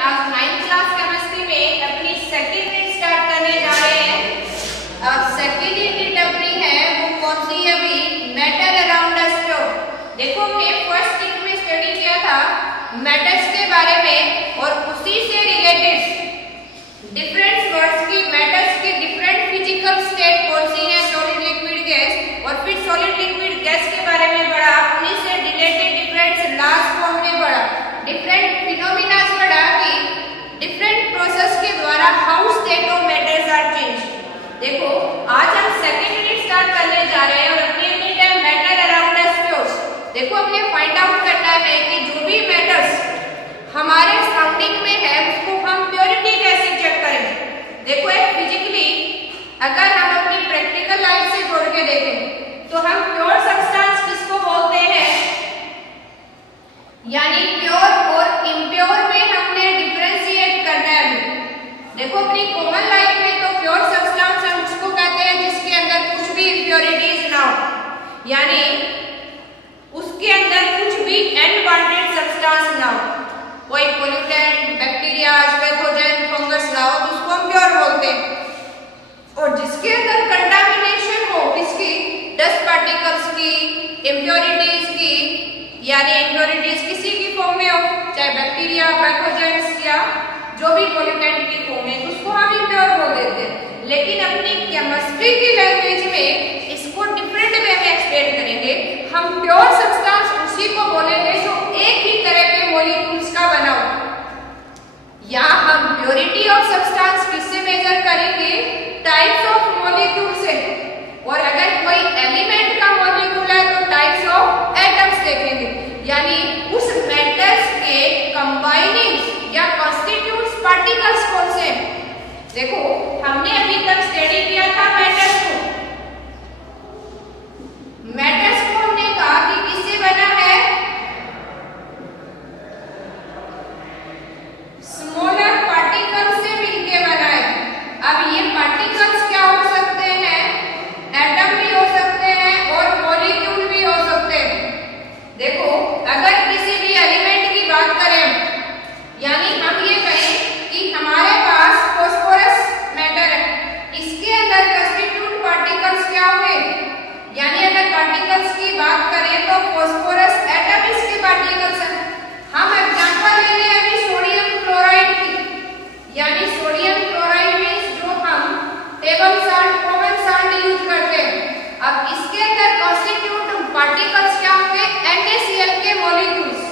आज 9th class chemistry में अपनी सेकंड यूनिट स्टार्ट करने जा रहे हैं। अब सेकंड यूनिट अपनी है वो कौन सी है अभी? Metal around us. देखो हमने फर्स्ट यूनिट में स्टडी किया था मेटल्स के बारे में और उसी से रिलेटेड डिफरेंट वर्ड्स की मेटल्स की डिफरेंट फिजिकल स्टेट कौन सी है, सॉलिड लिक्विड गैस, और फिर सॉलिड लिक्विड गैस के बारे में पढ़ा। उन्हीं से रिलेटेड डिफरेंट लॉज को हमने पढ़ा, डिफरेंट फिनोमेना पढ़ा कि डिफरेंट प्रोसेस के द्वारा how state of matters are change. देखो आज हम सेकंड यूनिट स्टार्ट करने जा रहे हैं और अपनी यूनिट है मैटर अराउंड अस प्योर्स। देखो हमें फाइंड आउट करना है कि जो भी मैटर्स हमारे सराउंडिंग में है उसको हम प्योरिटी कैसे चेक करें। देखो एक फिजिकली अगर हम अपनी प्रैक्टिकल लाइफ से जोड़ के देखें तो हम प्योर सब्सटेंस किसको बोलते हैं, यानी प्योर और इम्प्योर में हमने डिफरेंशिएट करना है। देखो अपनी कॉमन लाइफ में तो प्योर सब्सटेंस हम उसको कहते हैं जिसके अंदर कुछ भी इम्प्योरिटीज ना हो, यानी उसके अंदर कुछ भी अनवांटेड सब्सटेंस ना हो, कोई पोल्यूटेंट, बैक्टीरिया, पैथोजन, फंगस ना हो तो उसको हम प्योर बोलते हैं। और जिसके अंदर कंटामिनेशन हो किसकी, डस्ट पार्टिकल्स की, इम्प्योरिटीज की, यानी इम्प्योरिटीज किसी की फॉर्म में हो, चाहे बैक्टीरिया, पैथोजेंस या जो भी पोल्यूटेंट की फॉर्म में, तो उसको हम इम्प्योर बोल देते हैं। लेकिन अपनी केमिस्ट्री की लैंग्वेज में इसको डिफरेंट वे में एक्सप्लेन करेंगे। हम प्योर सब्सटेंस उसी को बोलेंगे जो एक ही तरह के मॉलिक्यूल्स का बना हो। यहाँ हम प्योरिटी ऑफ सब्सटेंस किससे मेजर करेंगे, टाइप्स ऑफ मॉलिक्यूल से, और अगर कोई एलिमेंट का मॉलिक्यूल है तो टाइप्स ऑफ एटम्स देखेंगे, यानी उस मेटल्स के कंबाइनिंग या कॉन्स्टिट्यूट्स पार्टिकल्स कौन से। देखो हमने अभी तक स्टडी किया था मेटल्स को। मेटल्स को हमने कहा कि किससे बना है, स्मॉलर पार्टिकल से मिलके बना है। अब ये पार्टिकल्स क्या हो सकते हैं, एटम भी हो सकते हैं और मॉलिक्यूल भी हो सकते हैं। देखो अगर किसी भी एलिमेंट की बात करें, यानी हम ये कहें कि हमारे पास फास्फोरस मैटर है, इसके अंदर कंस्टिट्यूट पार्टिकल्स क्या होंगे, यानी अगर पार्टिकल्स की बात करें तो फास्फोरस एटम इसके पार्टिकल्स हैं। हम एग्जांपल ले लें अभी सोडियम क्लोराइड की, यानी सोडियम क्लोराइड मींस जो हम table salt, common salt use करते हैं। अब इसके अंदर कंस्टिट्यूट पार्टिकल्स क्या होंगे, NaCl के मॉलिक्यूल्स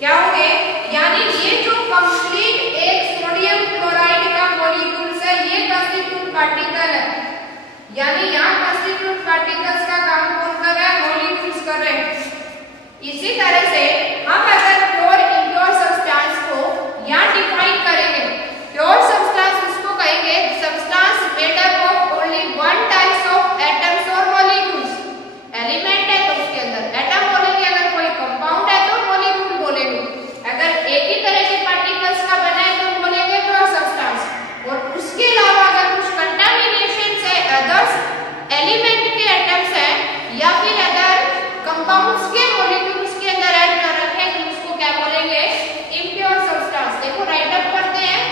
क्या होंगे, यानी ये जो कंप्लीट एक सोडियम क्लोराइड का मॉलिक्यूल्स है ये कंस्टिट्यूट पार्टिकल है, यानी यहाँ कंस्टिट्यूट पार्टिकल्स का काम कौन कर रहा है, मॉलिक्यूल्स कर रहे हैं। इसी तरह से हम अगर प्योर इम्प्योर सब्सटेंस को यहाँ डिफाइन करेंगे, प्योर सब्सटेंस उसको कहेंगे substance made up of only one types of atoms और मॉलिक्यूल्स। एलिमेंट है तो उसके अंदर एटम बोलेंगे, अगर कोई कंपाउंड है तो मॉलिक्यूल बोलेंगे, अगर एक ही तरह के पार्टिकल्स का बना है तो बोलेंगे प्योर सब्सटेंस। और उसके अलावा अगर कुछ कंटामिनेशन से अदर्स एलिमेंट के एटम्स हैं या फिर अदर कंपाउंड्स के मॉलिक्यूल्स के अंदर ऐड कर रखे हैं तो उसको क्या बोलेंगे, इम्प्योर सब्सटेंस। देखो राइट अप करते हैं,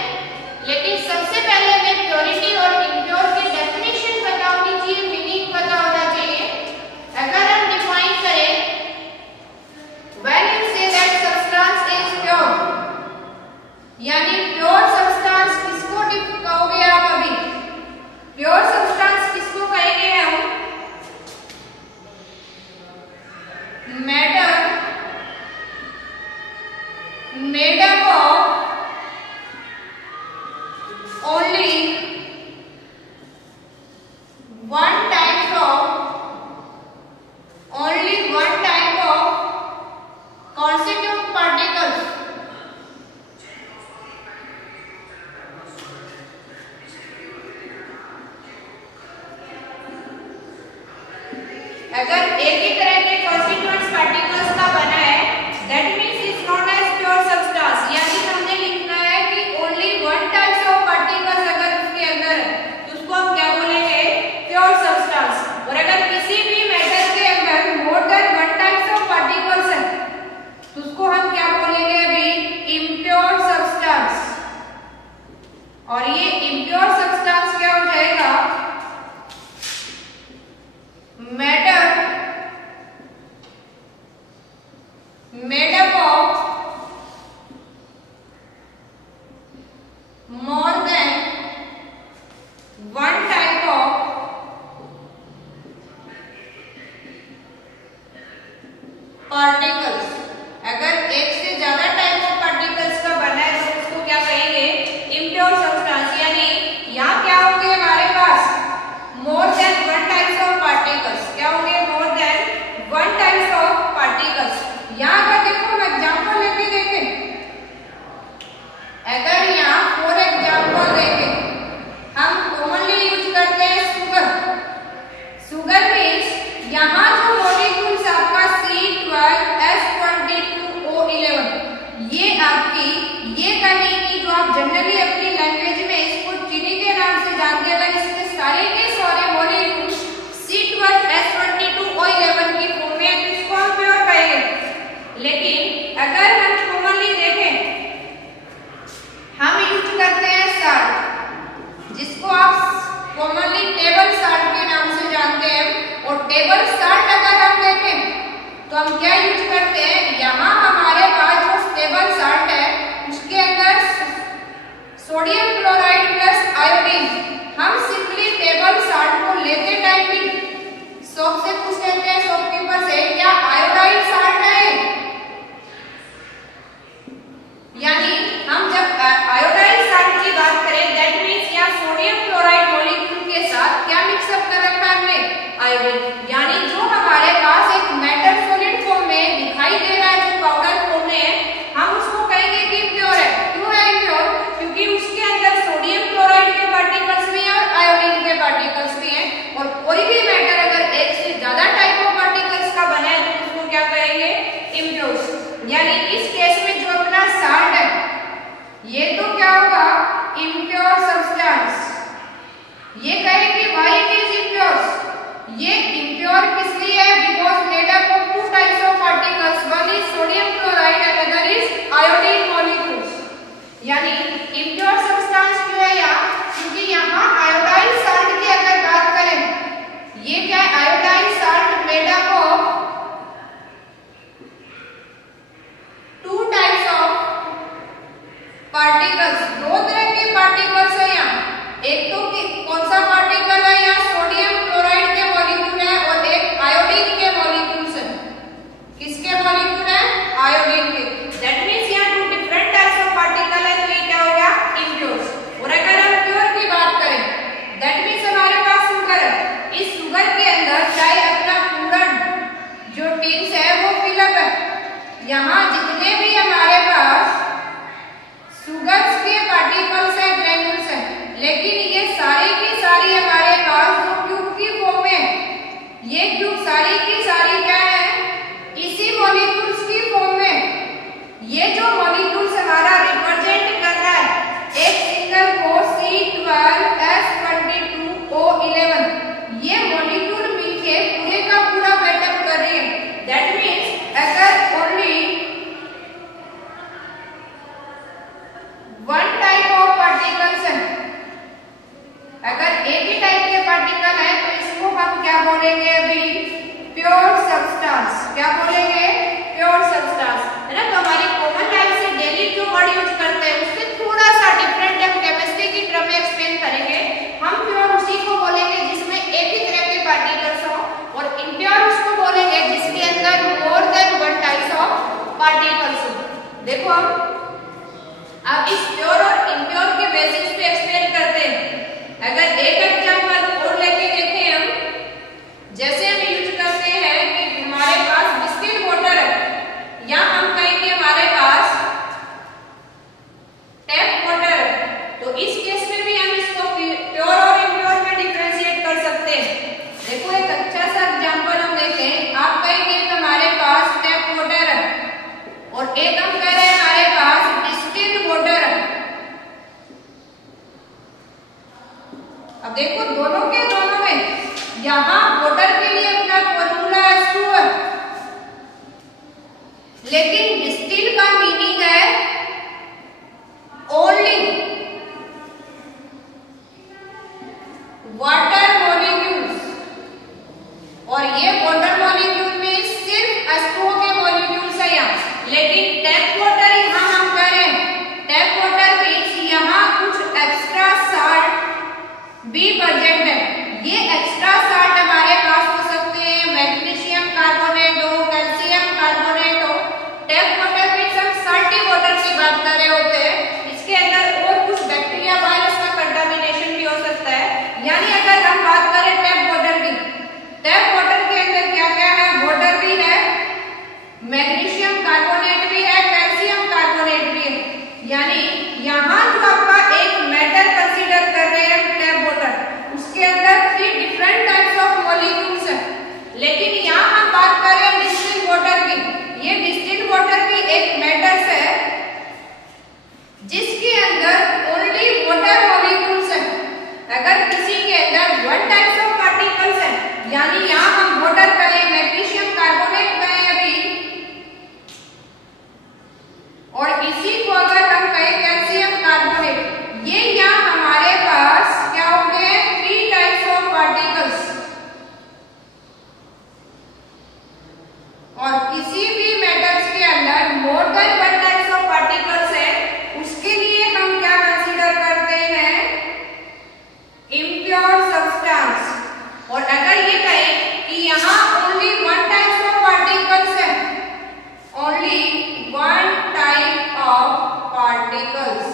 लेकिन सबसे पहले हमें प्योरिटी और इम्प्योर की डेफिनेशन पता होनी चाहिए, मीनिंग पता होना चाहिए। अगर हम डिफाइन करें when you say that substance is pure, यानी प्योर सब्सटेंस किसको कहोगे आप, अभी प्योर सब्सटेंस किसको कहेंगे हम, matter made up of only one type of constitute particles. अगर एक ही तरह के कॉन्स्टिट्यूएंट्स पार्टिकल्स का बना है that means is known as pure substance, यानी और ये इम्प्योर सब्सटेंस क्या हो जाएगा, made up of more than one type of particles। अगर एक से ज्यादा टाइप ऑफ पार्टिकल्स का बना है तो उसको क्या कहेंगे, इम्प्योर सब्सटेंस। यानी यहाँ क्या होंगे हमारे पास, more than one types of particles. क्या होंगे, more than one types of particles. यहाँ अगर देखो हम एग्जाम्पल लेके देखें, अगर यहाँ फॉर एग्जाम्पल देखें, हम कॉमनली यूज करते हैं शुगर। शुगर मीन्स यहाँ जो मॉलिक्यूल्स आपका C12H22O11, ये आपकी, ये कहीं की जो आप जनरली अपनी लैंग्वेज में इसको चीनी के नाम से जानते हैं, अगर इसके सारे के सारे मॉलिक्यूल्स C12H22O11 की फॉर्म में तो इसको हम प्योर कहेंगे। लेकिन अगर हम कॉमनली देखें, हम यूज करते हैं साल्ट, जिसको आप कॉमनली टेबल साल्ट के नाम से जानते हैं। और टेबल साल्ट अगर हम देखें तो हम क्या यूज करते हैं, यहाँ हमारे पास जो टेबल साल्ट है उसके अंदर सोडियम क्लोराइड प्लस आयोडीन। हम सिंपली टेबल साल्ट को लेते टाइम भी शॉप से पूछ लेते हैं, शॉपकीपर से, क्या आयोडाइड साल्ट है? यानी हम जब आयोडाइड साल्ट की बात करें, दैट मीन्स यहाँ सोडियम क्लोराइड मॉलिक्यूल के साथ क्या मिक्सअप कर रखा है हमने, आयोडीन। यानी जो हमारे पास एक मेटल सॉलिड फॉर्म में दिखाई दे रहा है, जो पाउडर फॉर्म में है, हम उसको कहेंगे कि प्योर है। क्यों है प्योर? क्योंकि उसके अंदर सोडियम क्लोराइड के पार्टिकल्स भी हैं और आयोडीन के पार्टिकल्स भी हैं। और कोई भी मेटल अगर एक से ज्यादा टाइप ऑफ पार्टिकल्स का बना है तो उसको क्या कहेंगे, इम्प्योर्स। यानी इस केस में जो अपना साल्ट है ये तो क्या होगा, इम्प्योर सब्सटेंस। ये कहेंगे व्हाई इट इज इम्प्योर। ये इम्प्योर किस लिए है, because made up of two types of particles, one is sodium chloride and other is iodine molecules. यानी इम्प्योर सब्सटेंस क्यों है यहाँ, क्योंकि यहाँ आयोडाइड साल्ट की अगर बात करें, ये क्या है, iodide salt made up of two types of particles. दो तरह के पार्टिकल्स है यहाँ। एक तो कौन सा पार्टिकल है यहाँ, सोडियम क्लोराइड के मॉलिक्यूल है, और एक आयोडीन के मॉलिक्यूल्स है। किसके मॉलिक्यूल है, आयोडीन के। दैट मींस यहाँ two different types of particle है, तो ये क्या हो गया, इम्प्योर्स। और अगर हम प्योर की बात करें, दैट मींस हमारे पास शुगर है। इस शुगर के अंदर चाहे अपना पूरा जो टिन्स है वो फिलअप है। यहाँ जितने भी हमारे पास शुगर्स के पार्टिकल्स है, ग्रेन्यूल्स है, लेकिन ये सारी की सारी हमारे पास जो क्यूब की फॉर्म में, ये क्यूब सारी की सारी क्या है, इसी मॉलिक्यूल्स की फॉर्म में। ये जो मॉलिक्यूल्स हमारा रिप्रेजेंट कर रहा है एक सिंगल को C12H22O11, ये मॉलिक्यूल मिलके पूरे का पूरा मेटअप कर रही है। दैट मीन्स अगर only one type of particles है, अगर एक ही टाइप के पार्टिकल है तो इसको हम क्या बोलेंगे, अभी प्योर सब्सटेंस। क्या बोलेंगे, प्योर सब्सटेंस, है ना। तो हमारी कॉमन लाइफ से डेली जो वर्ड यूज करते हैं उससे थोड़ा सा डिफरेंट हम केमिस्ट्री की टर्म में एक्सप्लेन करेंगे। हम प्योर उसी को बोलेंगे जिसमें एक ही तरह के पार्टिकल्स हो, और इम्प्योर उसको बोलेंगे जिसके अंदर मोर than one types of particles हो। देखो अब इस प्योर और इम्प्योर के बेसिस पे एक्सप्लेन करते हैं। अगर एक एग्जांपल और लेके देखें हम, जैसे हम यूज करते हैं कि हमारे पास डिस्टिल्ड वाटर है, या हम कहेंगे हमारे पास टैप वाटर है, तो इस केस में भी हम इसको प्योर और इम्प्योर में डिफरेंशिएट कर सकते हैं। देखो एक अच्छा सा एग्जांपल हम देखें, आप कहेंगे कि हमारे पास टैप वाटर है, और एक हम कह रहे हैं हमारे पास डिस्टिल्ड वाटर है। अब देखो दोनों के दोनों में यहाँ वाटर के लिए अपना फॉर्मूला H2 है, लेकिन डिस्टिल का मीनिंग है ओनली लेकिन टैप वाटर यहाँ हम करें, टैप वाटर मीन्स यहाँ कुछ एक्स्ट्रा साल्ट भी प्रेजेंट है। ये एक्स्ट्रा साल्ट हमारे पास हो सकते हैं मैग्नीशियम कार्बोनेट हो, कैल्शियम कार्बोनेट हो। टैप वाटर मीन्स हम साल्टी वाटर की बात कर रहे होते हैं, इसके अंदर और कुछ बैक्टीरिया वायरस का कंटामिनेशन भी हो सकता है। यानी अगर हम बात करें टैप वाटर की, टैप वाटर के अंदर क्या क्या है, वाटर भी है, मैग्नीशियम कार्बोनेट भी है, कैल्शियम कार्बोनेट भी है। यानी यहाँ जो आपका एक मेटल कंसीडर कर रहे हैं टैप वाटर, उसके अंदर 3 डिफरेंट टाइप्स ऑफ मॉलिक्यूल्स है। लेकिन यहाँ हम बात कर रहे हैं डिस्टिल्ड वाटर की। ये डिस्टिल्ड वाटर भी एक मेटल्स है जिसके अंदर ओनली वाटर मॉलिक्यूल्स है। अगर किसी के अंदर 1 टाइप्स ऑफ पार्टिकल्स है, यानी यहाँ हम वाटर कहें, मैग्नीशियम कार्बोनेट कहें अभी, और इसी को अगर हम कहें कैल्शियम कार्बोनेट, ये यहाँ हमारे पास क्या हो गए 3 टाइप्स ऑफ पार्टिकल्स। और किसी भी मेटल्स के अंदर more than 1 types of particles है, उसके लिए हम क्या कंसीडर करते हैं, इम्प्योर सब्सटेंस। और अगर ये कहें कि यहाँ ओनली 1 टाइप्स ऑफ पार्टिकल्स है, ओनली 1 टाइप ऑफ पार्टिकल्स,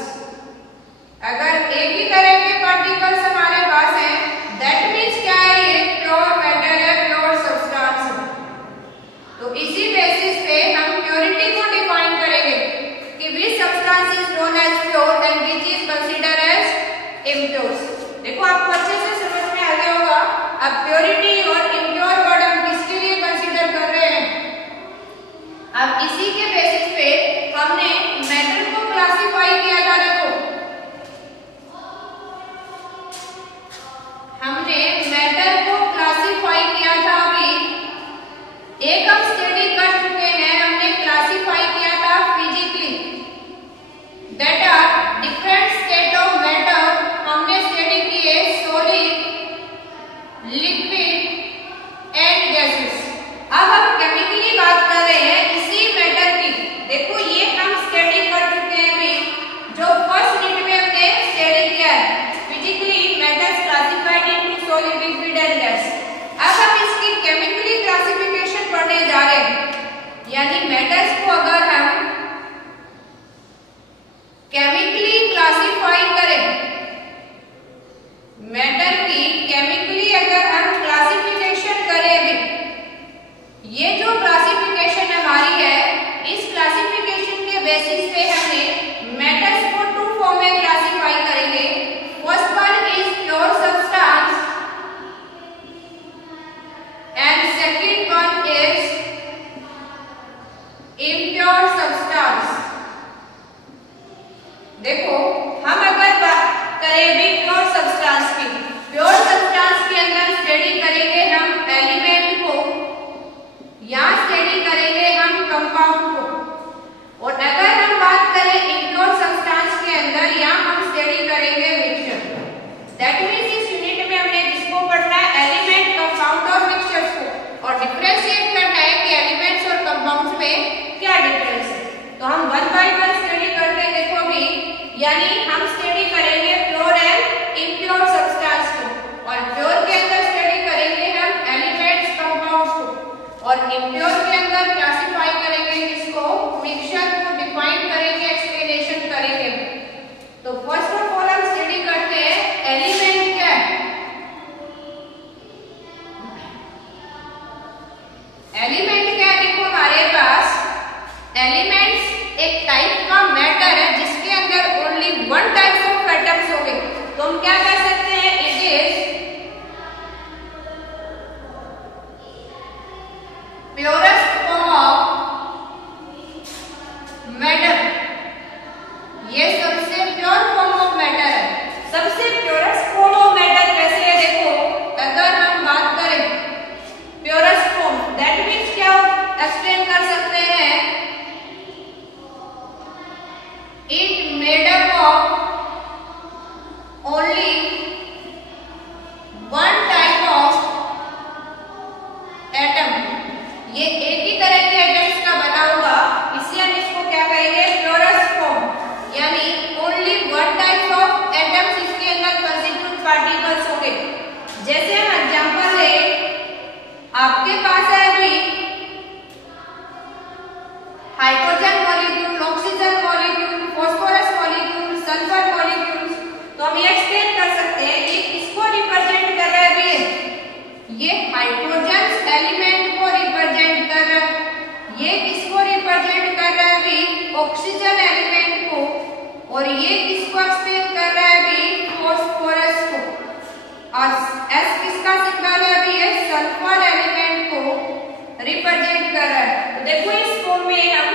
अगर एक ही तरह के पार्टिकल्स हमारे पास हैं, दैट मीन्स क्या है, ये प्योर मैटर है, प्योर सब्सटेंस है। तो इसी बेसिस पे हम प्योरिटी को डिफाइन करेंगे कि which substance is known as pure and which is consider as impure. देखो आपको अच्छे से समझ में आ गया होगा। अब प्योरिटी और इम्प्योर वर्ड हम किसके लिए कंसीडर कर रहे हैं। अब इसी के बेसिस पे हमने मैटर को क्लासिफाई किया था। देखो हमने मैटर को क्लासिफाई किया था, अभी एक हम स्टडी कर चुके हैं, हमने क्लासिफाई किया था physically, that are different state of matter. हमने स्टडी किए सॉलिड, लिक्विड एंड गैसेस। अब हम केमिकली बात कर रहे हैं इसी मैटर की। देखो ये हम स्टडी कर चुके हैं अभी, जो फर्स्ट यूनिट में हमने स्टडी किया है, physically matters classified into solid, liquid and gas. अब हम इसकी केमिकली क्लासिफिकेशन पढ़ने जा रहे हैं। यानी मैटर्स को अगर हम केमिकली क्लासिफाई करें, मैटर की केमिकली अगर हम क्लासिफिकेशन करें भी, ये जो क्लासिफिकेशन हमारी है, इस क्लासिफिकेशन के बेसिस पे हमने मैटर्स को 2 फॉर्म में क्लासिफाई करेंगे। First one is pure substance and second one is impure substance. देखो हम अगर बात करें भी प्योर सब्सटेंस की, प्योर सब्सटेंस के अंदर स्टडी करेंगे हम एलिमेंट को, यहाँ स्टडी करेंगे हम कंपाउंड को। और अगर हम बात करें इम्प्योर सब्सटेंस के अंदर, यहाँ हम स्टडी करेंगे मिक्सचर। दैट मीन्स इस यूनिट में हमने जिसको पढ़ना है एलिमेंट, कंपाउंड और मिक्सचर्स को, और डिफरेंशिएट करना है कि एलिमेंट्स और कंपाउंड्स में क्या डिफरेंस है। तो हम 1 बाय 1 स्टडी करते हैं। देखो अभी यानी हम स्टडी करेंगे प्योर एंड इम्प्योर सब्सटेंस को, और प्योर के अंदर स्टडी करेंगे हम एलिमेंट्स, कंपाउंड्स को, और इम्प्योर के अंदर क्लासिफाई करेंगे किसको, मिक्सचर को डिफाइन करेंगे, एक्सप्लेनेशन करेंगे। तो फर्स्ट ऑफ ऑल हम स्टडी करते हैं एलिमेंट क्या है। एलिमेंट क्या है, देखो हमारे पास एलिमेंट्स एक टाइप का मैटर है जिसके अंदर ओनली 1 टाइप्स ऑफ एटम्स होंगे। तो हम क्या कर सकते हैं, it is purest form of matter. ये सबसे प्योर फॉर्म ऑफ मैटर है। सबसे प्योरेस्ट फॉर्म ऑफ मैटर कैसे है, देखो अगर हम बात करें प्योरेस्ट फॉर्म, दैट मीन्स क्या एक्सप्लेन कर सकते हैं, it made up of only 1 type of atom। ये एक ही तरह के एटम्स का बना होगा, इसे हम और ये किसको एक्सप्लेन कर रहा है अभी? फॉस्फोरस को। और एस किसका सिंबल है अभी? ये सल्फर एलिमेंट को रिप्रेजेंट कर रहा है। तो देखो इस फॉर्म में हम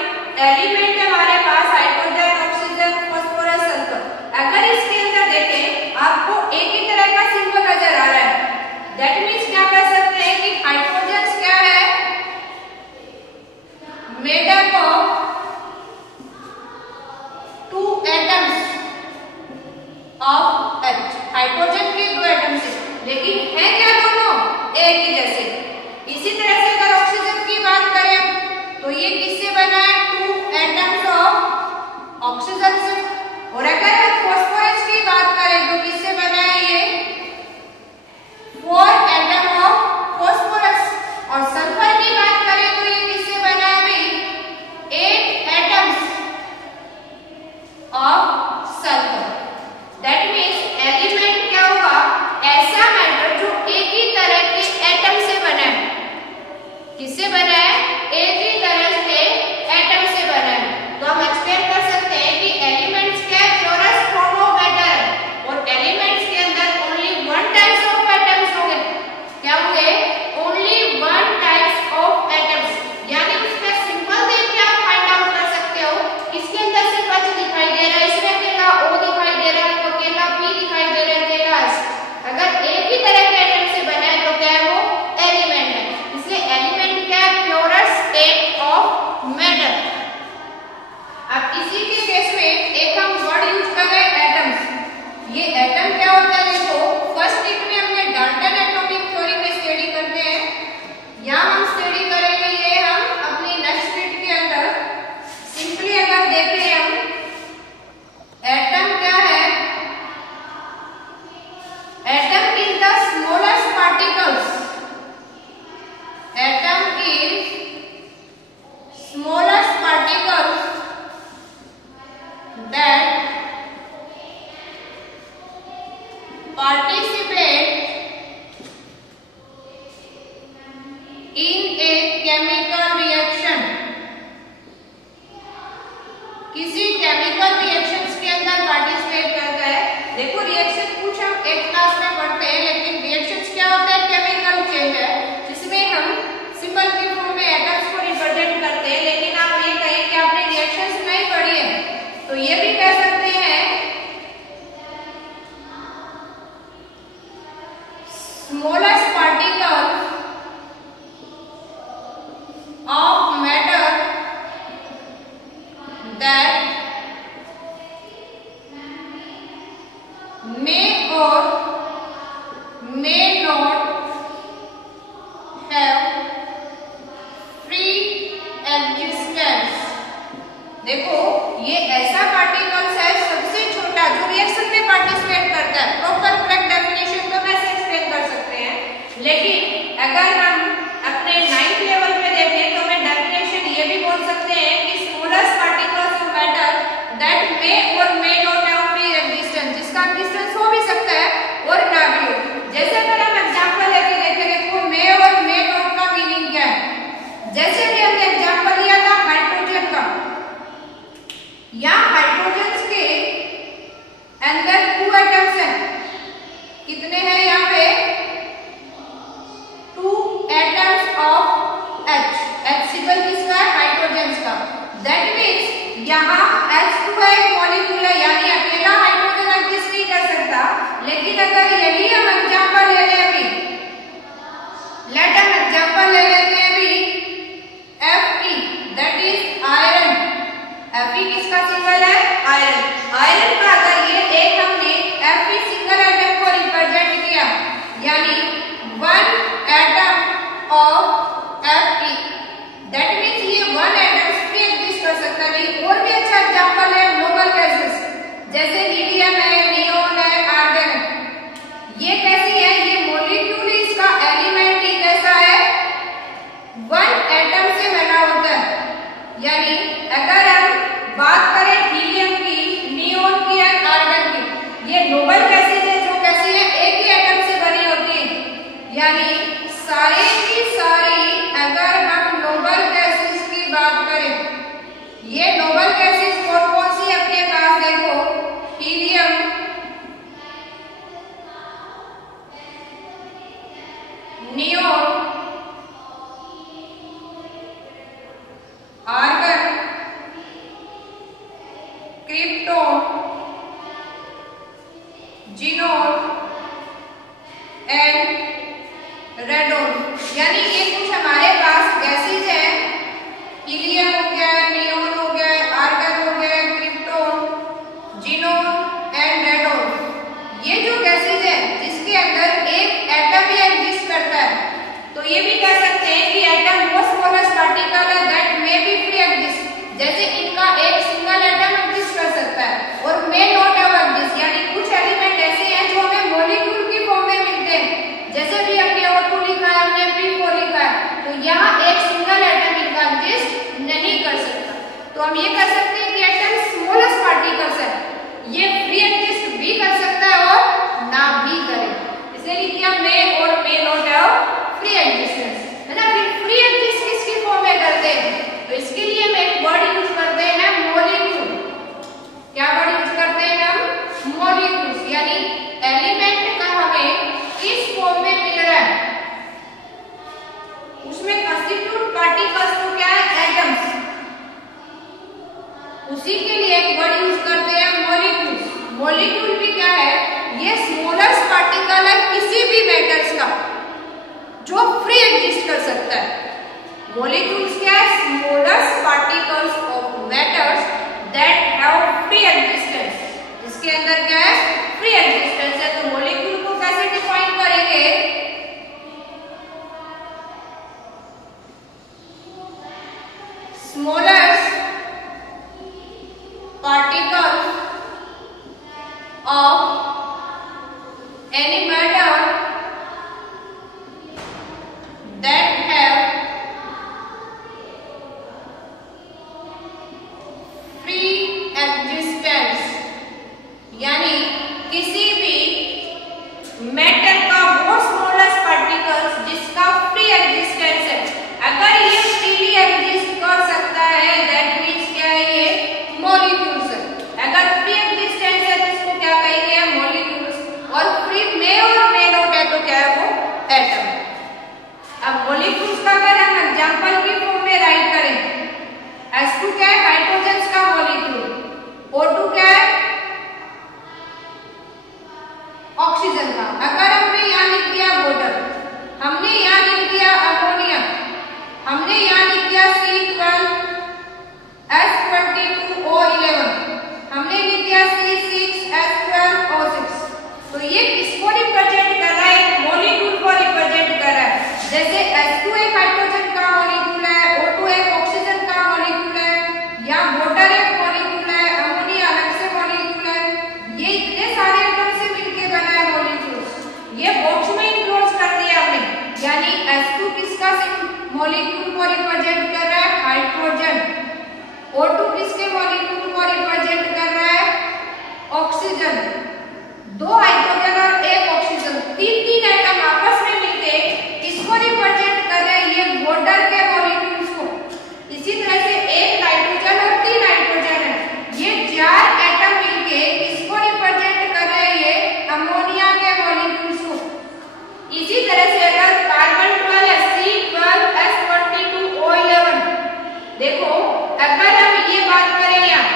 एलिमेंट हमारे पास हाइड्रोजन, ऑक्सीजन, फास्फोरस, सल्फर। अगर इसके अंदर देखें आपको एक ही तरह का सिंबल नजर आ रहा है, दैट मीन्स क्या कर सकते हैं कि हाइड्रोजन क्या है? Made up of 2 atoms of H। Hydrogen के 2 एटम्स है, लेकिन है क्या दोनों? एक ही जैसे। इसी तरह से अगर ऑक्सीजन की बात करें तो ये किससे बना है? 2 एटम्स ऑफ ऑक्सीजन से। और अगर हम फास्फोरस की बात करें तो किससे बना है? ये 4 एटम ऑफ फास्फोरस। और सल्फर की बात करें तो ये किससे बना है अभी? 8 atoms of sulphur. That means element क्या हुआ? ऐसा मैटर जो एक ही तरह के एटम से बना है। किससे बना है? एक ही तरह के एटम से बना है। तो हम एक्सप्लेन कर सकते हैं कि एलिमेंट्स क्या है? प्योरेस्ट फॉर्म ऑफ मैटर है। और एलिमेंट्स के अंदर ओनली 1 टाइप्स ऑफ एटम्स होंगे। क्या होंगे? Only 1 types of atoms. यानी उसका सिंबल देख के आप फाइंड आउट कर सकते हो इसके अंदर सिर्फ H दिखाई दे रहा है, इसमें अकेला O दिखाई दे रहा है, तो अकेला P दिखाई दे रहा है, अकेला S। अगर एक ही तरह के एटम से बना है तो क्या है? वो एलिमेंट है। इसलिए एलिमेंट क्या है? Purest state of matter. अब इसी के केस में एक हम वर्ड यूज कर रहे हैं एटम्स। ये एटम क्या होता है? देखो फर्स्ट वीक में हमने डाल्टन एटॉमिक थ्योरी में स्टडी करते हैं, यहाँ हम स्टडी करेंगे ये हम अपनी नेक्स्ट वीक के अंदर। सिंपली अगर देखें हम एटम क्या है? Atom is the smallest particles. Atom is smallest particles that participate in a chemical reaction। किसी केमिकल रिएक्शंस के अंदर पार्टिसिपेट करता है। देखो रिएक्शन कुछ हम एक क्लास में पढ़ते हैं, लेकिन रिएक्शंस क्या होता है? केमिकल चेंज है जिसमें हम सिंबल के फॉर्म में एटम्स को रिप्रेजेंट करते हैं। लेकिन आप ये कहें कि आपने रिएक्शंस नहीं पढ़ी है तो ये भी कह सकते हैं smallest particle of matter that may or may not have free existence। देखो ये ऐसा पार्टिकल्स है सबसे छोटा जो रिएक्शन में पार्टिसिपेट करता है। प्रॉपर करेक्ट डेफिनेशन तो कैसे एक्सप्लेन कर सकते हैं, लेकिन अगर हम अपने 9th लेवल पे देखें तो मैं डेफिनेशन ये भी बोल सकते हैं कि smallest particles of matter that may or may not have free existence. जिसका एग्जिस्टेंस हो भी सकता है और ना भी हो। जैसे अगर हम एग्जांपल लेके देखेंगे तो मे और मे नॉट का मीनिंग क्या है? जैसे कि हमने एग्जांपल लिया था हाइड्रोजन का। यहाँ हाइड्रोजन के अंदर 2 एटम्स हैं। कितने हैं यहाँ पे? 2 atoms of H। H symbol किसका है? हाइड्रोजन का। दैट मीन्स यहाँ H2 एक मॉलिक्यूल है, यानी अकेला हाइड्रोजन एग्जिस्ट नहीं कर सकता। लेकिन अगर यही हम एग्जांपल ले लें अभी, लेट हम एग्जांपल ले लेते हैं अभी Fe, that is iron. Fe किसका सिंबल है? आयरन। आयरन का अगर ये एक हमने Fe सिंगल एटम को रिप्रेजेंट किया, यानी 1 atom of Fe, that means ये 1 एटम भी एग्जिस्ट कर सकता है। और भी अच्छा एग्जांपल है नोबल गैसेस, जैसे हीलियम है, नियोन है, आर्गन है। ये कैसी है? ये मॉलिक्यूल इसका एलिमेंट ही कैसा है? 1 एटम से बना होता है। यानी अगर हम बात करें हीलियम की, नियोन की, ज़ीनोन एंड रेडोन। यानी ये कुछ हमारे पास गैसेज है, हीलियम हो गया, नियोन हो गया, आर्गन हो गया, क्रिप्टोन, ज़ीनोन एंड रेडोन। ये जो गैसेज है जिसके अंदर एक एटम भी एग्जिस्ट करता है, तो ये भी कह सकते हैं कि एटम वो स्मॉलेस्ट पार्टिकल है that may be free exist. जैसे इनका एक सिंगल एटम एग्जिस्ट कर सकता है और मे नॉट हैव एग्जिस्ट, यानी कुछ एलिमेंट ऐसे हैं जो हमें मॉलिक्यूल की फॉर्म में मिलते हैं। जैसे भी हमने O2 लिखा है, हमने P4 लिखा है, तो यहाँ एक सिंगल एटम इनका एग्जिस्ट नहीं कर सकता। तो हम ये कह सकते हैं कि एटम स्मॉलेस्ट पार्टिकल्स है, ये फ्री एग्जिस्ट भी कर सकता है और ना भी करे। इसे लिखिए मे or may not have free existence, है ना। फिर फ्री एग्जिस्ट किसकी फॉर्म में करते हैं, तो इसके लिए हम एक वर्ड यूज करते हैं मॉलिक्यूल। क्या वर्ड यूज करते हैं हम, मॉलिक्यूल्स। यानी एलिमेंट का हमें किस फॉर्म में मिल रहा है, उसमें कंस्टिट्यूट पार्टिकल्स तो क्या है, एटम्स। उसी के लिए एक वर्ड यूज करते हैं मॉलिक्यूल्स। मॉलिक्यूल भी क्या है, ये स्मॉलेस्ट पार्टिकल है किसी भी मेटल्स का जो फ्री एग्जिस्ट कर सकता है। मॉलिक्यूल्स क्या है, smallest particles of matters that have free existence, जिसके अंदर क्या है, फ्री एग्जिस्टेंस है। तो मॉलिक्यूल को कैसे डिफाइन करेंगे, smallest particle of any matter that have free existence। यानी किसी भी मैटर का वो स्मॉलेस्ट पार्टिकल्स जिसका फ्री एग्जिस्टेंस है, अगर ये फ्रीली एग्जिस्ट कर सकता है दैट मींस क्या है, ये मॉलिक्यूल्स है। अगर फ्री एग्जिस्टेंस है तो इसको क्या कहेंगे, मॉलिक्यूल्स। और फ्री में और मे नॉट है तो क्या है, वो एटम। अब मॉलिक्यूल्स का अगर हम एग्जांपल की फॉर्म में राइट करें, H2 क्या है, हाइड्रोजन का मॉलिक्यूल, O2 क्या है, ऑक्सीजन का। अगर हमने यहाँ लिख दिया वाटर, हमने यहाँ लिख दिया अमोनिया, हमने यहाँ लिख दिया C12 H22O11, हमने लिख दिया C6H12O6, तो ये किसको रिप्रेजेंट कर रहा है, मॉलिक्यूल को रिप्रेजेंट कर रहा है। जैसे H2 एक हाइड्रोजन का मॉलिक्यूल है, O2 एक ऑक्सीजन का मॉलिक्यूल है, या वाटर एक मॉलिक्यूल है, अमोनिया अलग से मॉलिक्यूल है। ये इतने सारे एटम से मिलके बना है मॉलिक्यूल। ये बॉक्स में इनक्लोज कर दिया हमने। यानी H2 किसका मॉलिक्यूल को रिप्रेजेंट कर रहा है, हाइड्रोजन। O2 किसके मॉलिक्यूल को रिप्रेजेंट कर रहा है, ऑक्सीजन। दो हाइड्रोजन और एक ऑक्सीजन, तीन एटम आपस में मिलके किसको रिप्रेजेंट कर रहे हैं, ये वाटर के मॉलिक्यूल्स को। इसी तरह से एक नाइट्रोजन और 3 हाइड्रोजन है, ये 4 एटम मिलके किसको रिप्रेजेंट कर रहे हैं, ये अमोनिया के मॉलिक्यूल्स को। इसी तरह से अगर कार्बन 12 है, C12H22O11, देखो अगर हम ये बात करें, यहाँ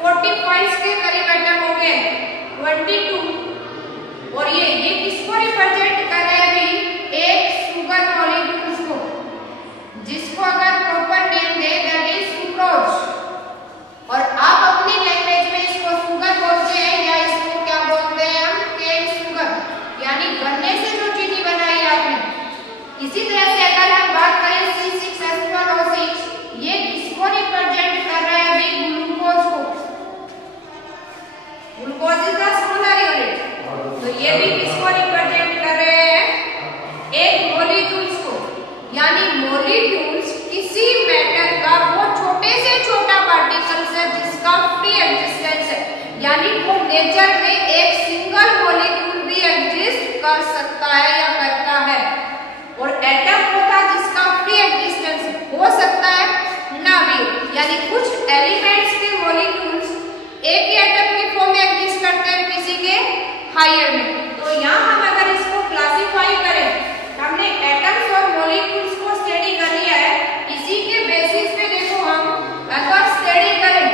40 के करीब एटम हो गए, 22, और ये किसको रिप्रेजेंट कर रहे हैं अभी, एक सुगर मॉलिक्यूल्स को, जिसको अगर proper name they that is sucrose. और आप अपनी लैंग्वेज में इसको सुगर बोलते हैं या इसको क्या बोलते हैं हम, केन सुगर, यानी गन्ने से जो चीनी बनाई है आपने। इसी तरह से अगर हम बात करें C6H12O6, ये किसको रिप्रेजेंट कर रहा है अभी, ग्लूकोज को। Glucose is the smaller unit, तो ये भी किसको रिप्रेजेंट कर रहे हैं, एक मॉलिक्यूल्स को। यानी मॉलिक्यूल्स किसी मैटर का वो छोटे से छोटा पार्टिकल्स है जिसका फ्री एग्जिस्टेंस है, यानी वो नेचर में एक सिंगल मॉलिक्यूल भी एग्जिस्ट कर सकता है या करता है। और एटम होता जिसका फ्री एग्जिस्टेंस हो सकता है ना भी, यानी कुछ एलिमेंट्स के मॉलिक्यूल्स एक ही एटम की फॉर्म में एग्जिस्ट करते हैं, किसी के हायर में। तो यहाँ हम अगर इसको क्लासिफाई करें, हमने एटम्स और मॉलिक्यूल्स को स्टडी कर लिया है, इसी के बेसिस पे देखो हम अगर स्टडी करें,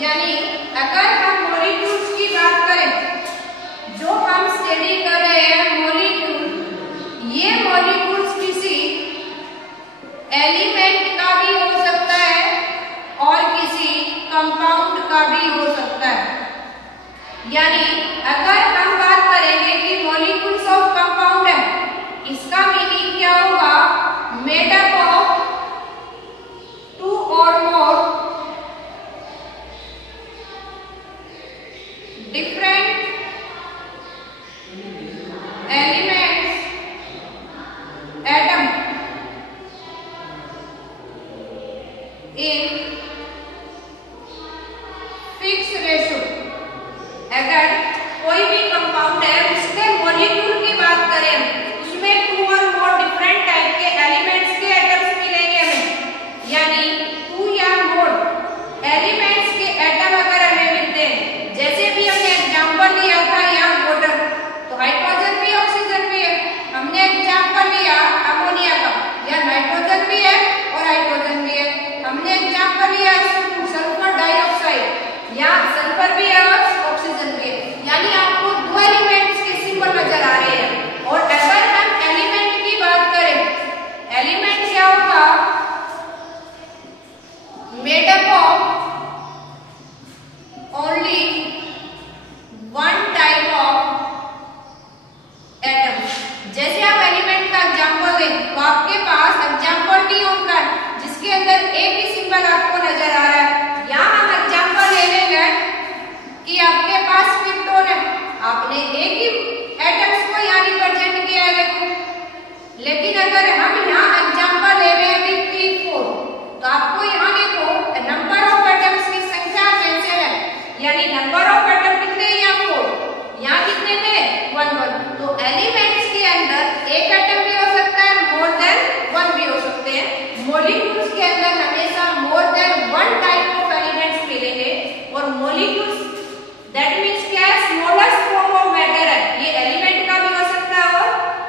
यानी का भी हो सकता है। यानी अगर हम बात करेंगे कि मॉलिक्यूल्स ऑफ कंपाउंड है, इसका मीनिंग क्या होगा, मेड अप ऑफ 2 और more different elements atom in fix ratio. अगर कोई भी कंपाउंड है उसके मॉलिक्यूल की बात करें, उसमें 2 और मोर डिफरेंट टाइप के एलिमेंट्स के एटम्स मिलेंगे हमें, यानी 2 या मोर एलिमेंट्स के एटम अगर हमें मिलते हैं, जैसे भी हमने एग्जांपल लिया था यहाँ वाटर, तो हाइड्रोजन भी ऑक्सीजन भी है। हमने एग्जांपल लिया अमोनिया का, या नाइट्रोजन भी है और हाइड्रोजन भी है। हमने एग्जांपल लिया सल्फर डाइऑक्साइड, या सल्फर भी है और ऑक्सीजन भी है। यानी आपको 2 एलिमेंट्स के सिंबल नजर आ रहे हैं। और अगर हम एलिमेंट की बात करें, एलिमेंट क्या होगा, made up of only 1 type of atom. जैसे आप एलिमेंट का एग्जांपल दें तो आपके पास एग्जांपल नहीं होगा जिसके अंदर एक ही सिंबल आपको नजर आ रहा है। यहाँ हम एग्जांपल ले लेंगे कि आपके पास क्रिप्टोन है, आपने एक ही एटम्स को यहाँ रिप्रेजेंट किया है देखो। लेकिन अगर हम यहाँ एग्जांपल ले रहे हैं P4, तो आपको यहाँ देखो नंबर ऑफ एटम्स की संख्या मेंशन है, यानी नंबर ऑफ एटम कितने, यहाँ 4, यहाँ कितने थे 1। तो एलिमेंट्स के अंदर एक एटम भी हो सकता है, मोर देन 1 भी हो सकते हैं। मॉलिक्यूल्स के अंदर हमेशा more than 1 type of elements मिलेंगे। और मॉलिक्यूल्स दैट मींस क्या है, स्मॉलेस्ट फॉर्म ऑफ मैटर है। ये एलिमेंट का भी हो सकता है और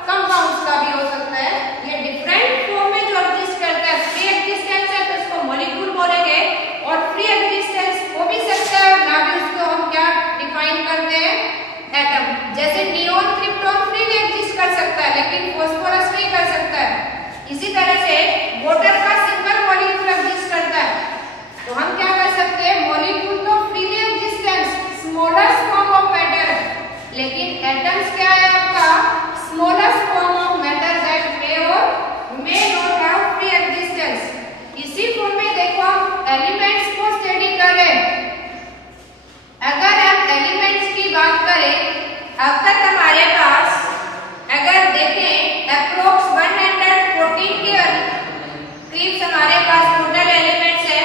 कंपाउंड्स का भी हो सकता है। ये डिफरेंट फॉर्म में जो एग्जिस्ट करता है, फ्री एग्जिस्टेंस है तो इसको मॉलिक्यूल बोलेंगे, और फ्री एग्जिस्टेंस हो भी सकता है ना भी, उसको हम क्या डिफाइन करते हैं, एटम। जैसे नियोन क्रिप्टॉन फ्रीली एग्जिस्ट कर सकता है लेकिन फास्फोरस नहीं कर सकता है। इसी तरह से वाटर का सिंगल मॉलिक्यूल एग्जिस्ट करता है। तो हम क्या कर सकते हैं, मॉलिक्यूल तो freely existence smallest form of matter है, लेकिन एटम्स क्या है आपका, smallest form of matter that may or may not have free existence. इसी फॉर्म में देखो हम एलिमेंट्स को स्टडी कर रहे हैं। अगर हम एलिमेंट्स की बात करें, अब तक हमारे पास अगर देखें अप्रोक्स 114 के करीब हमारे पास टोटल एलिमेंट्स है,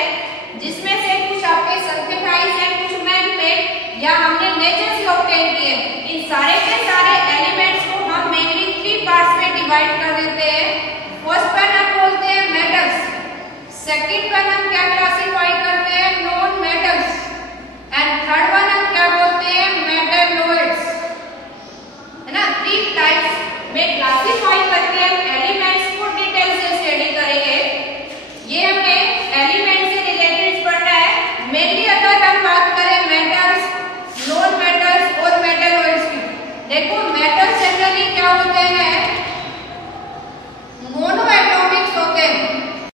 जिसमें से कुछ आपके सल्फेटाइज हैं, कुछ मैन मेड या हमने नेचर से ऑब्टेन किए। इन सारे के सारे एलिमेंट्स को हम मेनली 3 पार्ट्स में डिवाइड कर देते हैं। फर्स्ट वन हम बोलते हैं मेटल्स, सेकंड वन हम क्या क्लासिफाई करते हैं, non metals, and third one हम क्या बोलते हैं, मेटलॉइड्स, है ना। 3 टाइप्स में क्लासिफाई करके हम एलिमेंट्स को डिटेल से स्टडी करेंगे। ये हमें एलिमेंट से रिलेटेड पढ़ना है। मेनली अगर हम बात करें मेटल्स, नॉन मेटल्स और मेटलॉइड्स की, देखो मेटल्स जनरली क्या होते हैं, मोनो एटॉमिक्स होते हैं।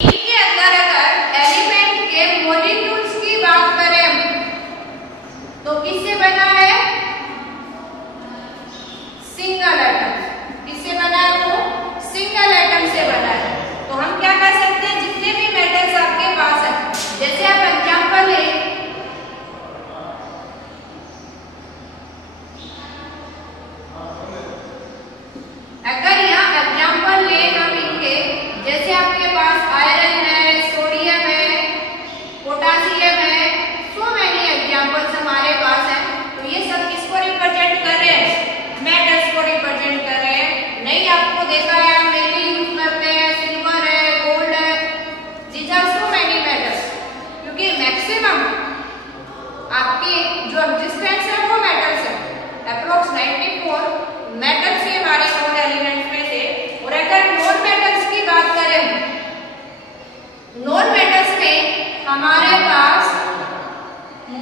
इनके अंदर अगर एलिमेंट के मॉलिक्यूल्स की बात करें तो किससे बना है, सिंगल एटम। किससे बना है, वो सिंगल एटम से बना है। तो हम क्या कर सकते हैं, जितने भी मेटल्स आपके पास है, जैसे आप एग्जांपल ले, अगर यहाँ एग्जांपल ले हम इनके, जैसे आपके पास आयरन है, सोडियम है, पोटासियम है, सो मेनी एग्जांपल्स हमारे पास है। तो ये सब किसको रिप्रेजेंट कर रहे हैं, मेटल्स को रिप्रेजेंट कर रहे हैं। नहीं आपको देखा है हम मेनली यूज करते हैं सिल्वर है, गोल्ड है, these are so many metals, क्योंकि मैक्सिमम आपके जो एग्जिस्टेंस है वो मेटल्स है। अप्रोक्स 94 मेटल्स ही हमारे नॉन एलिमेंट्स में से। और अगर नॉन मेटल्स की बात करें, नॉन मेटल्स में हमारे पास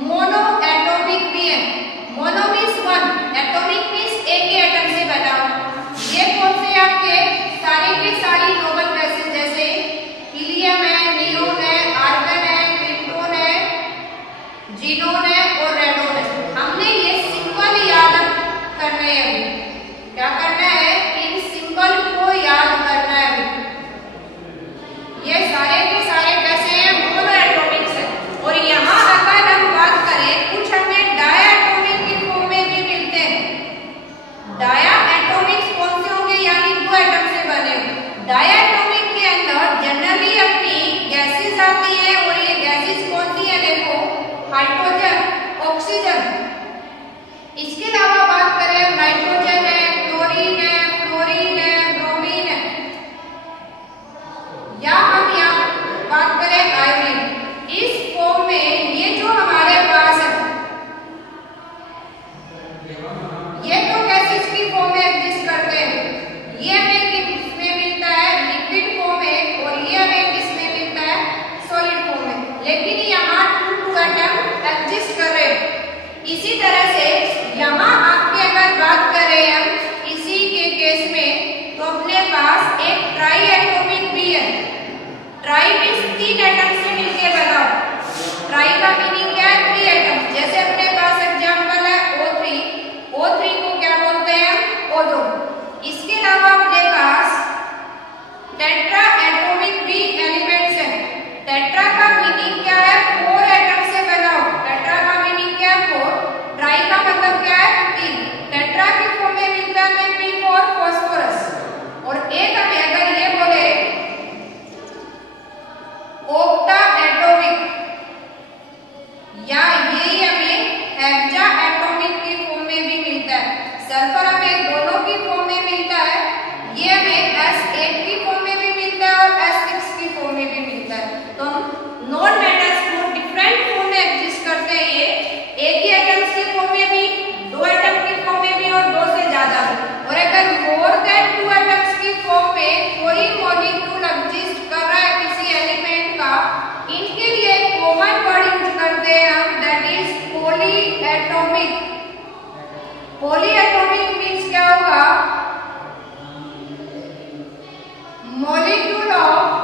मोनो एटॉमिक भी है। मोनो मींस 1, एटॉमिक मींस एक ही एटम से बना हो। ये कौन से आपके सारी की सारी नोबल गैसेस, जैसे हीलियम है, नियोन है, आर्गन है, क्रिप्टोन है, जीनोन है और रेडोन है। हमने ये सिंबल याद करने हैं अभी। क्या करना है? इन सिंबल को याद करना है अभी। ये सारे के सारे कैसे हैं? मोनोएटॉमिक्स है। और यहाँ अगर हम बात करें, कुछ हमें डायएटॉमिक की फॉर्म में भी मिलते हैं। डायएटॉमिक्स कौन से होंगे? यानी दो एटम से बने। डायएटॉमिक के अंदर जनरली अपनी गैसेस आती है और ये गैसेस कौन सी है? देखो, हाइड्रोजन, ऑक्सीजन। इसके अलावा बात करें, नाइट्रोजन है, क्लोरीन है, फ्लोरीन है, ब्रोमीन है, या हम यहाँ बात करें आयोडीन। इस फॉर्म में ये जो हमारे पास है, ये तो गैसेस की फॉर्म में एग्जिस्ट करते हैं। ये हमें किसमें मिलता है? लिक्विड फॉर्म में। और ये हमें किसमें मिलता है? सॉलिड फॉर्म में। लेकिन यहाँ टू एटम एग्जिस्ट कर रहे हैं। इसी तरह से यहाँ आपके अगर बात करें हम इसी के केस में, तो अपने पास एक ट्राई एटॉमिक भी है। ट्राई मींस 3 एटम से मिलकर बना। ट्राई का मीनिंग क्या है? 3 एटम। जैसे अपने पास एग्जांपल है O3। O3 को क्या बोलते हैं? ओजोन। इसके अलावा अपने पास टेट्रा एटॉमिक भी एलिमेंट्स हैं। टेट्रा का मीनिंग क्या है? 4 एटम से बना हो। टेट्रा का मीनिंग क्या है? 4। ट्राई का मतलब क्या है? 3। टेट्रा की फॉर्म में मिलता है P4 फास्फोरस। और एक हमें अगर ये बोले ऑक्टा एटॉमिक, या यही हमें हेक्सा एटॉमिक की फॉर्म में भी मिलता है। सल्फर हमें दोनों की फॉर्म में मिलता है। ये हमें S8 की फॉर्म में भी मिलता है और S6 की फॉर्म में भी मिलता है। तो हम नॉन मेटल्स को डिफरेंट फॉर्म में एग्जिस्ट करते हैं। ये एक ही एटम्स की फॉर्म में भी, 2 एटम की फॉर्म में भी और 2 से ज्यादा भी। और अगर मोर देन 2 एटम्स की फॉर्म में कोई मॉलिक्यूल एग्जिस्ट कर रहा है किसी एलिमेंट का, इनके लिए कॉमन वर्ड यूज करते हैं हम, that is polyatomic. Polyatomic means क्या होगा? Molecule of